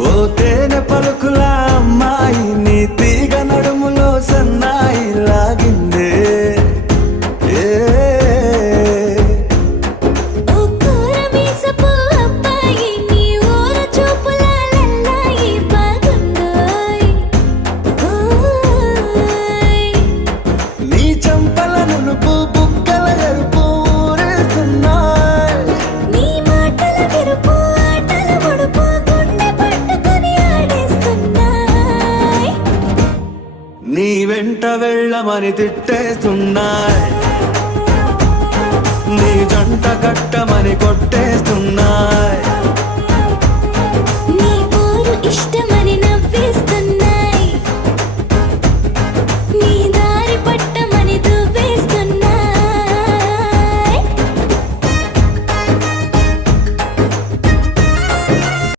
ఓ తేనె పలుకుల అమ్మాయి నీ తీగ నడుములో సన్నాయి లాగిందే ఏ నీ చంపల నునుపు బుగ్గల ఎరుపు ఊరేస్తున్నాయి నీ మాటల విరుపు ఆటల పొడుపు గుండె పట్టుకొని ఆడేస్తున్నాయి నీ వెంట వెళ్ళమని తిట్టేస్తున్నాయి నీ జంట కట్టమని కొట్టేస్తున్నాయి